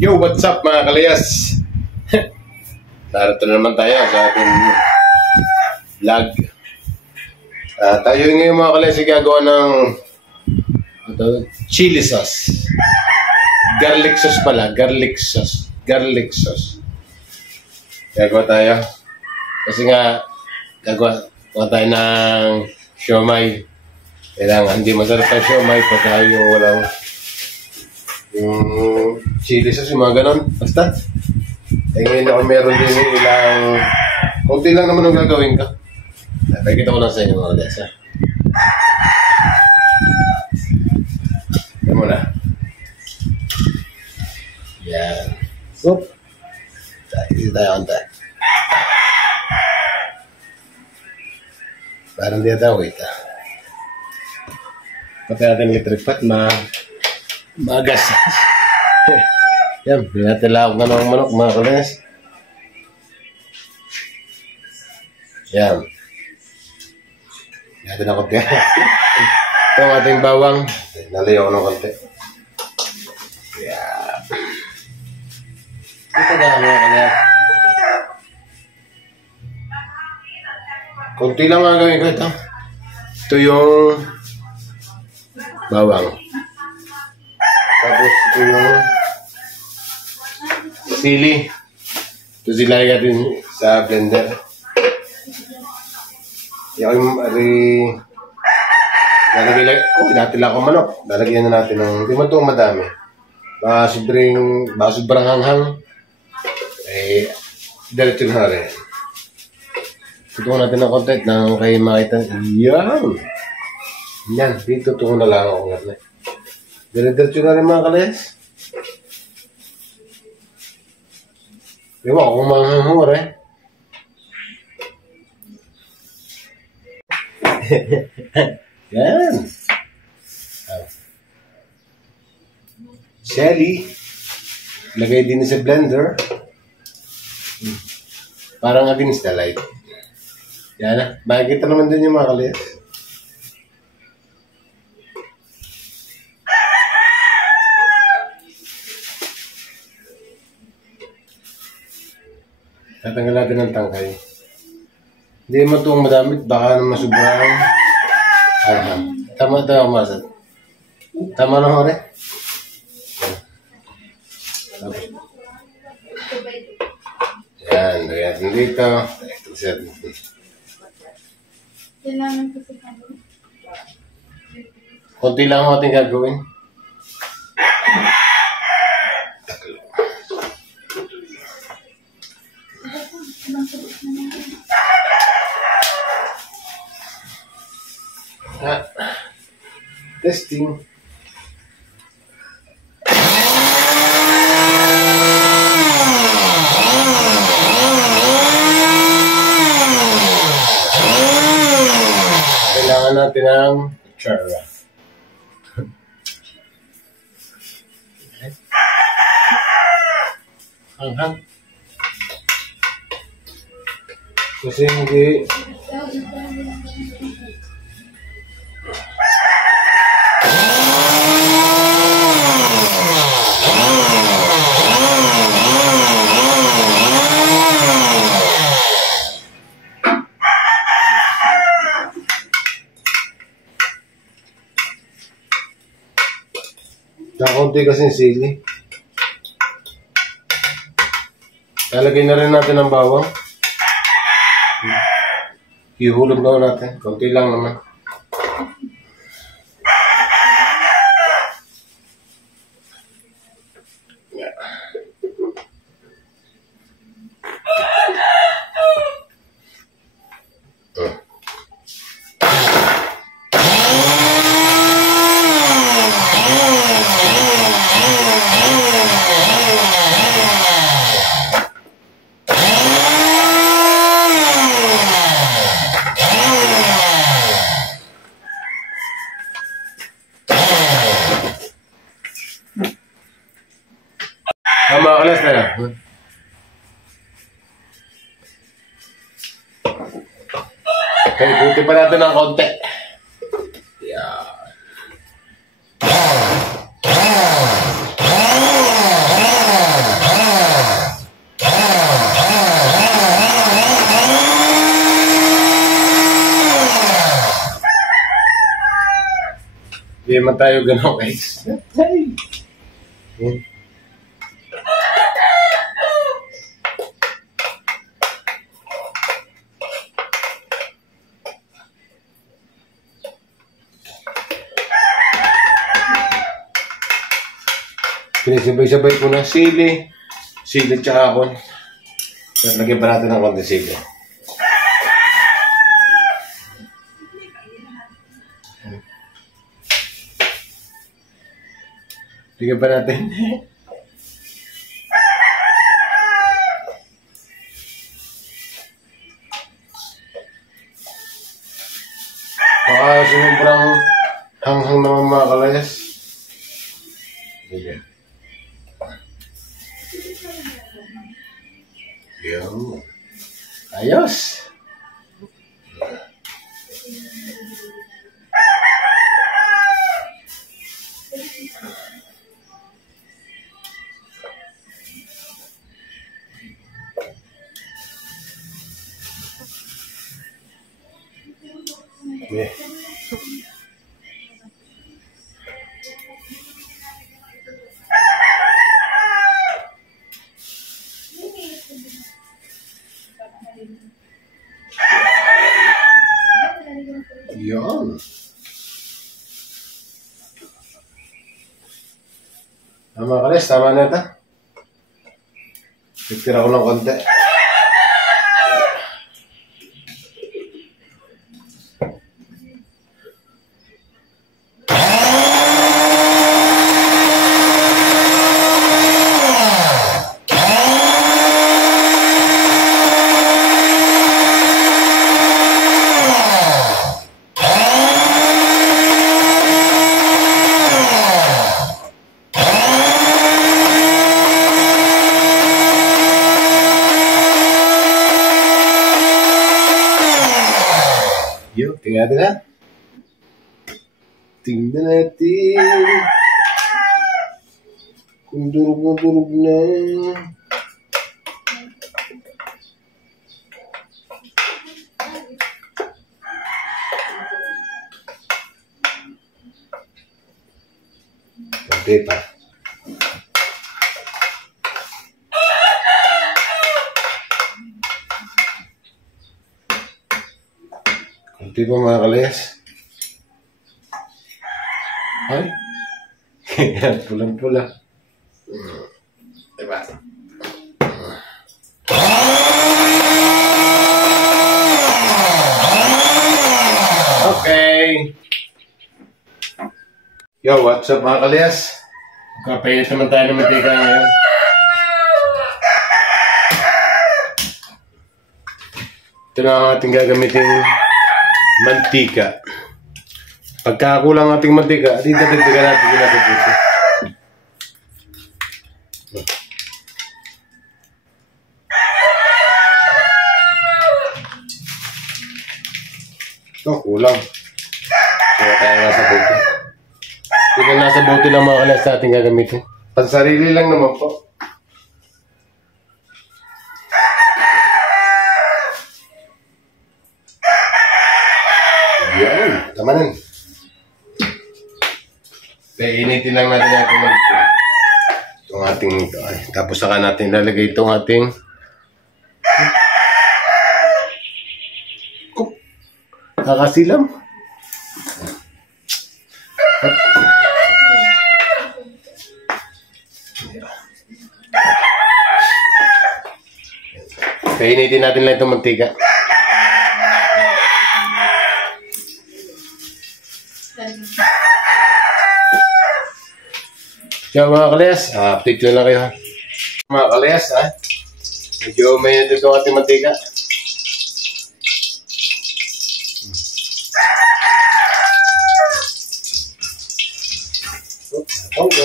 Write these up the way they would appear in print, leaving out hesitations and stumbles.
Yo, what's up mga kalayas? Narito na naman tayo sa ating vlog. Tayo ngayon mga kalayas ay gagawa ng chili sauce. Garlic sauce pala, garlic sauce. Gagawa tayo. Kasi nga, gagawa tayo ng siomay. Kailangan hindi masarap tayo siomay pag tayo walang yung chili sauce, yung mga ganon. Basta. Ngayon ako meron din ilang konti lang naman ang gagawin ka. Nakikita ko lang sa inyo mga guys. Yan muna. Yan. Oop. Isi tayo konti. Parang di tayo wait Pati natin electric pot magas. Yan, pinatila ako ng manok mga kalayas. Yan. Natin na konti. Ito ang ating bawang. Nalayo ko ng konti. Yan. Ito na mga kalayas. Konti lang ang gawin ko ito. Ito yung bawang. Tapos ito yung sili. Ito sila natin sa blender. Yung lalagyan natila ko manok. Lalagyan na natin ng hindi man ito madami. Baka sobrang hanghang. Diretso na rin. Tutungan natin ng konti na kayo makita. Yan! Yan, dito tutungan na lang ako nga. Diretso na rin mga kalayas. Diba ako manghangor Yan. Shelly. Lagay din sa blender. Parang against the light. Yan na. Makikita naman din yung mga kalayas. Tatanggal natin ng tangkay. Hindi mo itong madamit. Baka naman sobrang tama ito masad. Tama na hore. Yan. Lagyan natin dito. Kunti lang ang ating gagawin. Testing. Kailangan natin ng chara. Hanghang. Kasi hindi kaunti kasi sili. Lalagay na rin natin ang bawang. Ihulog na natin. Kaunti lang naman. Mga kalas na lang. Okay, buti pa natin ng konti. Yan. naman tayo gano'n guys. Pinisabay-sabay ko na sili tsaka akon. At lagyan pa natin ng konti sili. Lagyan pa natin. Baka sobrang hanghang naman mga kalayas. Sige. Yun. Ayos. Yeah. Yun. Mga kalis, tama na ito. Picture ako ng konti. Yuk, tingnan natin ha. Tingnan natin. Kung durog na. Konti pa. Konti pa mga kalayas. Ay. Pulang-pula. Diba? Okay. Yo, what's up mga kalayas? Kapainit naman tayo ng mantika ngayon. Ito na ang ating gagamitin mantika. Pagka kulang ating mantika, ating dadagdagan natin dito. Ito, kulang. Kaya tayo nasa bote. Ito nasa bote lang mga kalas na ating gagamitin. Pansarili lang naman po. Yan, tamanan. Initin lang natin yung ating mantika. Itong ating ito. Tapos saka natin lalagay itong ating kakasilam. Initin natin lang itong mantika. Kaya mga kalayas, update nyo lang kayo ha. Mga kalayas ha, medyo may ito ating mantika. Oops,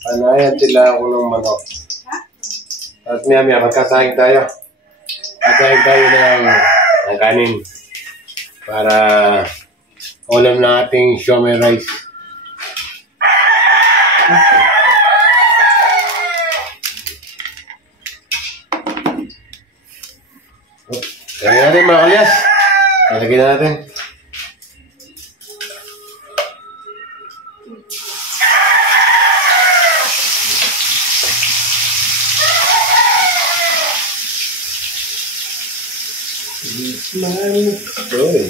panayan sila ako ng manok. At maya magkasahing tayo. Magkasahing tayo ng kanin para ulam na ating siomai rice. Lagyan natin mga kalyas. Lagyan natin. Smile. Uy.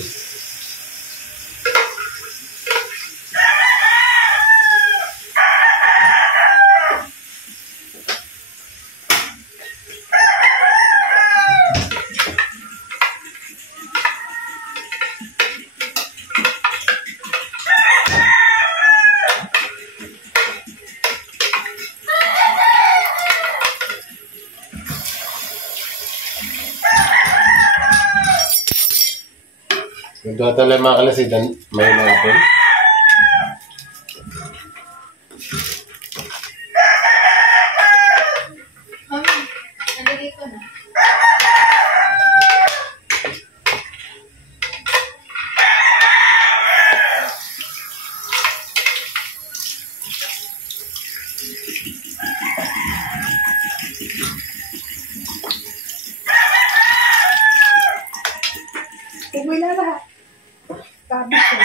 Nagtatala mga kalasidan, may mga po. Mami, nalagay ko na. Uwi na lahat. Sabi ko.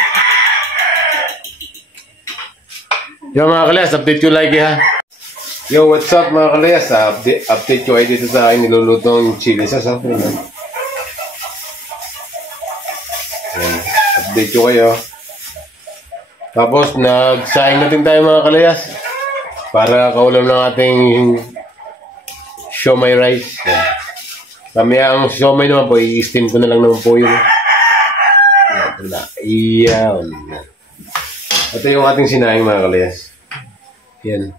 Yo mga kalayas, update ko lagi ha. Yo, what's up mga kalayas? Update ko ay dito sa akin nilulutong chili sauce. Update ko kayo. Tapos nagsaing natin tayo mga kalayas para kaulam ng ating siomai rice. Mamaya ang siomai naman po, i-steam ko na lang naman po yun. Iyan. Ito yung ating sinaing mga kalayas. Yan.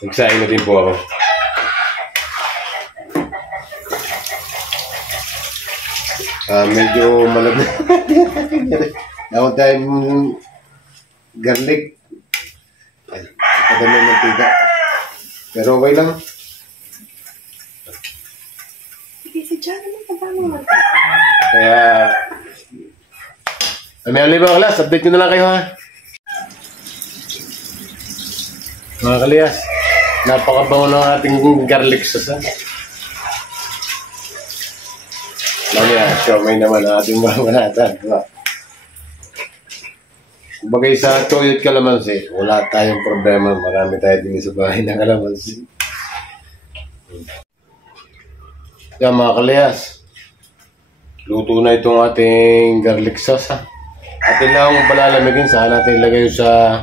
Nagsaing na din po ako. Medyo malag na. Dapat tayong garlic. Padami ng mantika. Pero okay lang. Sige, si John naman kadami naman. Kaya, may alibang kalas, update ko na lang kayo ha. Mga kalayas, napakabango ng ating garlic sauce ha. Mamaya, siomai naman ang ating mamanatan. Diba? Bagay sa toyot kalamansi, wala tayong problema. Marami tayo din sa bahay ng kalamansi. Yan mga kalayas, luto na itong ating garlic sauce ha. Atin lang palalamigin, saan natin ilagay sa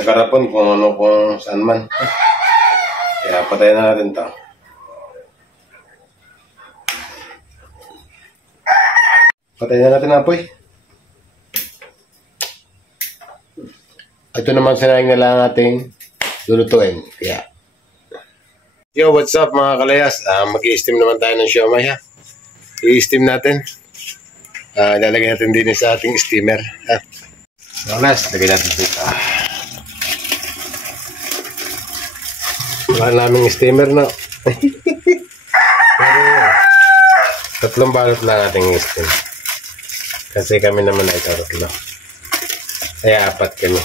garapon kung ano kung saan man. Kaya patayin na natin ito. Patayin na natin ang apoy. Ito naman sinaing na lang ating lulutuin. Kaya yo, what's up mga kalayas? Mag-i-steam naman tayo ng siomai ha. I-steam natin. Lalagay natin din sa ating steamer. Kalayas, lagay natin dito. Wala naming steamer na. Pero 3 balot lang ating steam. Kasi kami naman ay 3. Kaya 4 kami.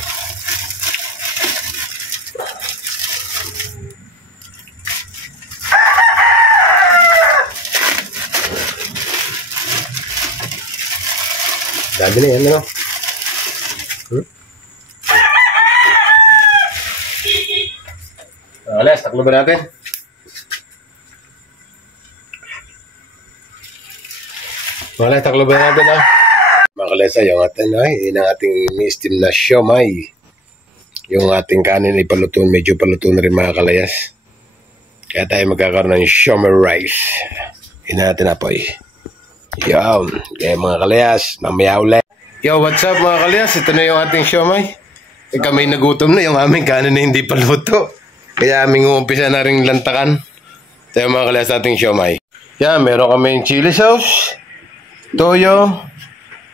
Dami na yan, ano? Alas, taklo ba natin? Alas, taklo ba natin, ha? Mga kalesa, yung ating ni-steam na siomai. Yung ating kanin ipaluto, medyo paluto na rin mga kalayas. Kaya tayo magkakaroon ng siomai rice. Ina natin apoy. Yan. Kaya mga kalayas, mamaya ulit. Yo, what's up mga kalayas? Ito na yung ating siomai. Kami nagutom na yung aming kanin na hindi pa luto. Kaya aming uumpisa na rin lantakan. Ito yung mga kalayas ating siomai. Yan, meron kaming chili sauce, toyo,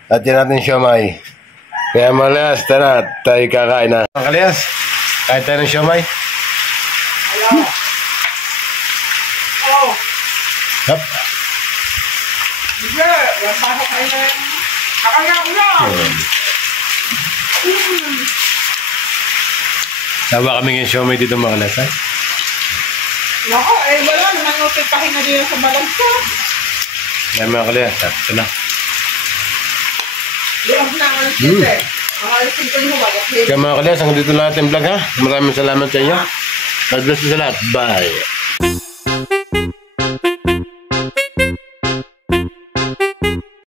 at yan ating siomai. Kaya mga kalayas, tara, tayo kakain na. Mga kalayas, kahit tayo ng siomai. Hello. Oh. Yup. Sige, yan pasok kayo na yan. Akala ko lang. Sawa kami ng siomai dito mga kalayas, ha? Nako, wala naman yung pipahinga din sa balagsa. Yan mga kalayas, ito na. Diyan na ang sisi. Makalisin ko yung huwag. Kaya mga kalayas, hanggang dito lang ating vlog ha. Maraming salamat sa inyo. God bless you sa lahat. Bye.